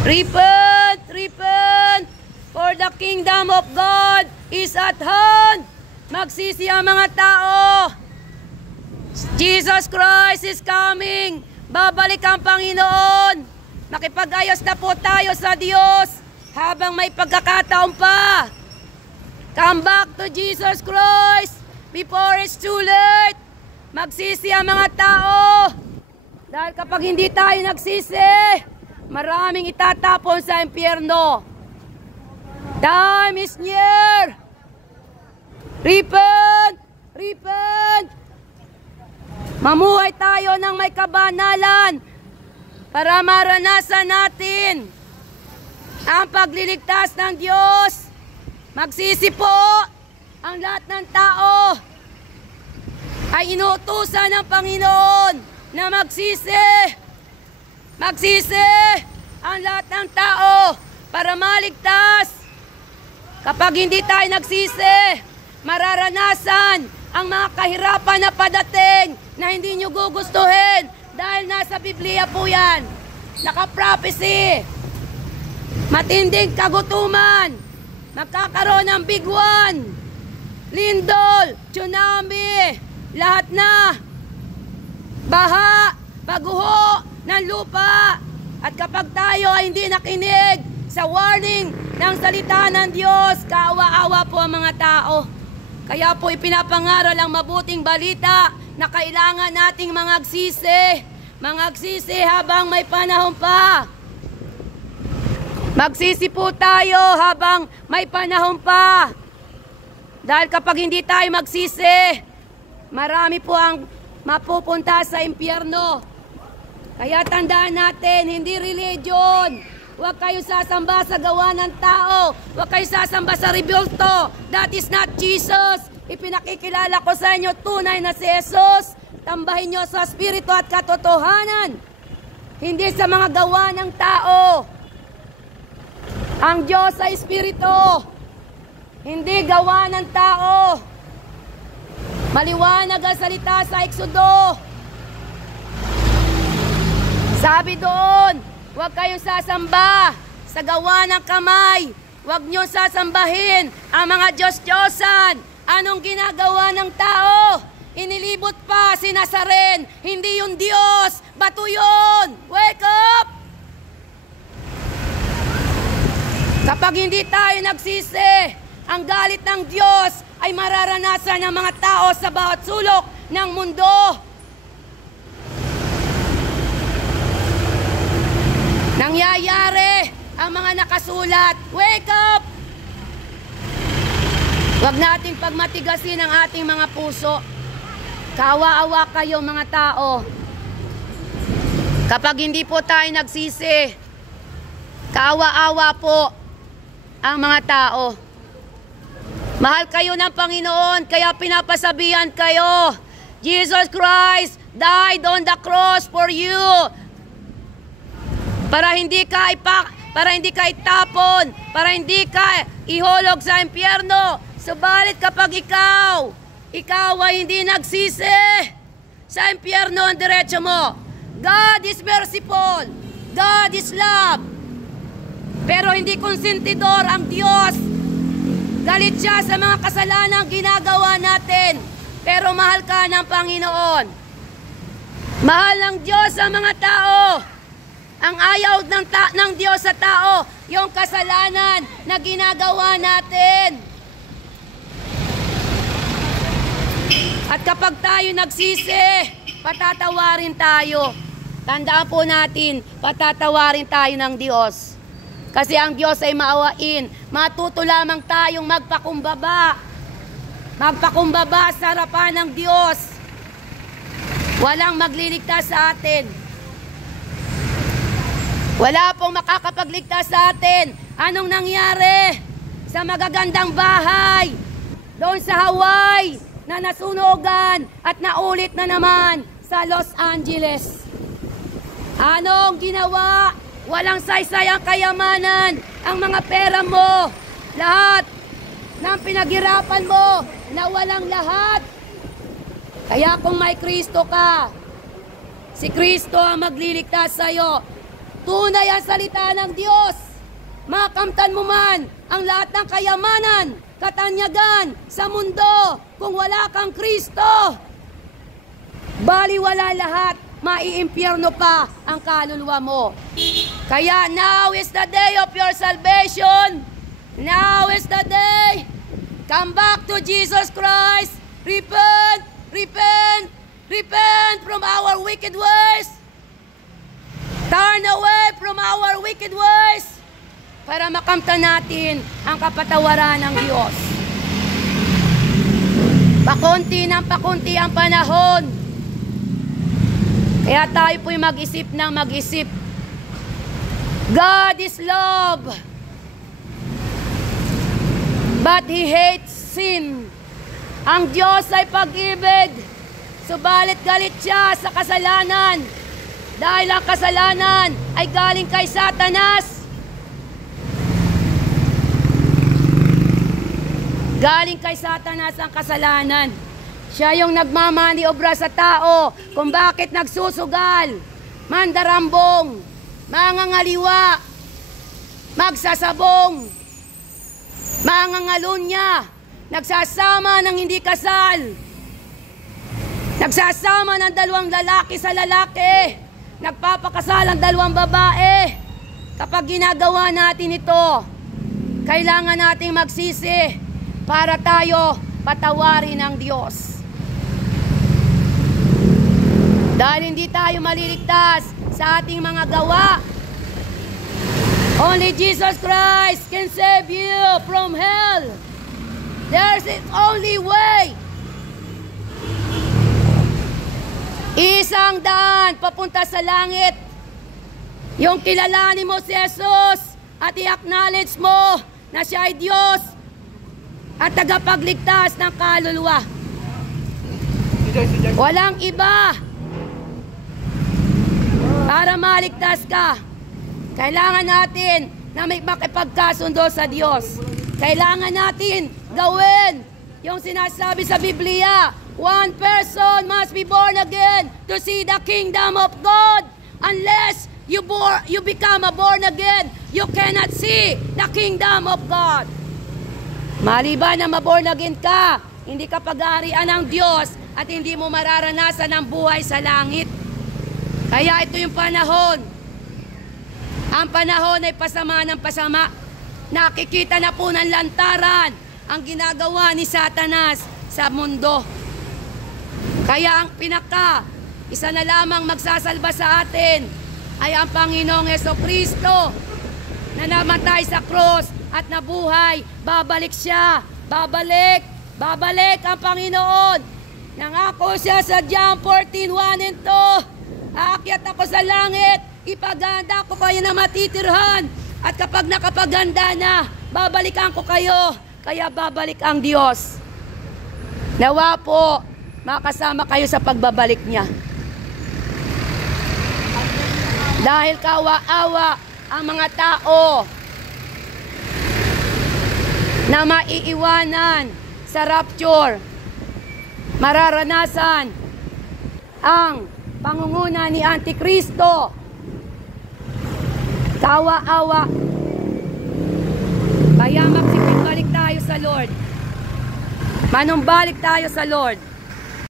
Repent, repent, for the kingdom of God is at hand. Magsisi ang mga tao. Jesus Christ is coming. Babalik ang Panginoon. Makipag-ayos na po tayo sa Diyos habang may pagkakataon pa. Come back to Jesus Christ before it's too late. Magsisi ang mga tao. Dahil kapag hindi tayo nagsisi, maraming itatapon sa impyerno. Time is near. Repent! Repent! Mamuhay tayo ng may kabanalan para maranasan natin ang pagliligtas ng Diyos. Magsisi po ang lahat ng tao ay inuutusan ng Panginoon na magsisi. Magsisi ang lahat ng tao para maligtas. Kapag hindi tayo nagsisi, mararanasan ang mga kahirapan na padating na hindi nyo gugustuhin dahil nasa Biblia po yan. Naka-prophecy. Matinding kagutuman. Magkakaroon ng big one. Lindol, tsunami, lahat na. Baha, pagguho ng lupa. At kapag tayo ay hindi nakinig sa warning ng salita ng Diyos, kaawa-awa po ang mga tao. Kaya po ipinapangaral ang mabuting balita na kailangan nating mangagsisi. Mangagsisi habang may panahon pa. Magsisi po tayo habang may panahon pa. Dahil kapag hindi tayo magsisi, marami po ang mapupunta sa impyerno. Kaya tandaan natin, hindi religion. Huwag kayo sasamba sa gawa ng tao. Huwag kayo sasamba sa rebulto. That is not Jesus. Ipinakikilala ko sa inyo tunay na si Jesus. Tambahin nyo sa spirito at katotohanan. Hindi sa mga gawa ng tao. Ang Diyos ay espiritu. Hindi gawa ng tao. Maliwanag ang salita sa Exodo. Sabi doon, huwag kayong sasamba sa gawa ng kamay. Huwag nyo sasambahin ang mga Diyos-Diyosan. Anong ginagawa ng tao? Inilibot pa si Nazaren. Hindi yung Diyos. Bato yun. Wake up! Kapag hindi tayo nagsisi, ang galit ng Diyos ay mararanasan ng mga tao sa bawat sulok ng mundo. Nangyayari ang mga nakasulat. Wake up! Huwag nating pagmatigasin ang ating mga puso. Kawa-awa kayo mga tao. Kapag hindi po tayo nagsisi, kawa-awa po ang mga tao. Mahal kayo ng Panginoon, kaya pinapasabihan kayo. Jesus Christ died on the cross for you. Para hindi ka itapon, para hindi ka ihulog sa impyerno. Subalit kapag ikaw ay hindi nagsisi, sa impyerno ang diretso mo. God is merciful. God is love. Pero hindi konsentidor ang Diyos. Galit siya sa mga kasalanang ginagawa natin. Pero mahal ka ng Panginoon. Mahal ng Diyos sa mga tao. Ang ayaw ng Diyos sa tao, yung kasalanan na ginagawa natin. At kapag tayo nagsisi, patatawarin tayo. Tandaan po natin, patatawarin tayo ng Diyos. Kasi ang Diyos ay maawain. Matuto lamang tayong magpakumbaba. Magpakumbaba sa harapan ng Diyos. Walang magliligtas sa atin. Wala pong makakapagligtas sa atin. Anong nangyari sa magagandang bahay doon sa Hawaii na nasunugan at naulit na naman sa Los Angeles? Anong ginawa? Walang saysay ang kayamanan, ang mga pera mo, lahat ng pinaghirapan mo, nawalang lahat. Kaya kung may Kristo ka, si Kristo ang magliligtas sa iyo. Tunay ang salita ng Diyos. Makamtan mo man ang lahat ng kayamanan, katanyagan sa mundo kung wala kang Kristo. Baliwala lahat, maiimpyerno pa ang kaluluwa mo. Kaya now is the day of your salvation. Now is the day. Come back to Jesus Christ. Repent, repent, repent from our wicked ways. Turn away from our wicked ways para makamtan natin ang kapatawaran ng Diyos. Pakunti ng pakunti ang panahon. Kaya tayo po'y mag-isip ng mag-isip. God is love, but He hates sin. Ang Diyos ay pag-ibig, subalit galit siya sa kasalanan. Dahil ang kasalanan ay galing kay Satanas. Galing kay Satanas ang kasalanan. Siya yung nagmamaniobra sa tao kung bakit nagsusugal, mandarambong, mangangaliwa, magsasabong, mangangalunya, nagsasama ng hindi kasal, nagsasama ng dalawang lalaki sa lalaki, nagpapakasal ang dalawang babae. Kapag ginagawa natin ito, kailangan nating magsisi para tayo patawarin ng Diyos. Dahil hindi tayo maliligtas sa ating mga gawa. Only Jesus Christ can save you from hell. There's the only way. Isang daan papunta sa langit. Yung kilalanin mo si Jesus at i-acknowledge mo na siya ay Diyos at tagapagligtas ng kaluluwa. Walang iba. Para maligtas ka, kailangan natin na may makipagkasundo sa Diyos. Kailangan natin gawin yung sinasabi sa Biblia. One person must be born again to see the kingdom of God. Unless you become a born again, you cannot see the kingdom of God. Maliban na maborn again ka, hindi ka pag-aarian ng Diyos at hindi mo mararanasan ang buhay sa langit. Kaya ito yung panahon. Ang panahon ay pasama ng pasama. Nakikita na po ng lantaran ang ginagawa ni Satanas sa mundo. Kaya ang isa na lamang magsasalba sa atin ay ang Panginoong Jesucristo na namatay sa cross at nabuhay. Babalik siya. Babalik. Babalik ang Panginoon. Nangako siya sa John 14:1 and 2. Aakyat ako sa langit, ipaganda ko kayo na matitirhan. At kapag nakapaganda na, babalikan ko kayo. Kaya babalik ang Diyos. Nawa po, makasama kayo sa pagbabalik niya. Dahil kawa-awa ang mga tao na maiiwanan sa rapture, mararanasan ang pangunguna ni Antikristo. Kawa-awa. Kaya magsipit-balik tayo sa Lord. Manumbalik tayo sa Lord.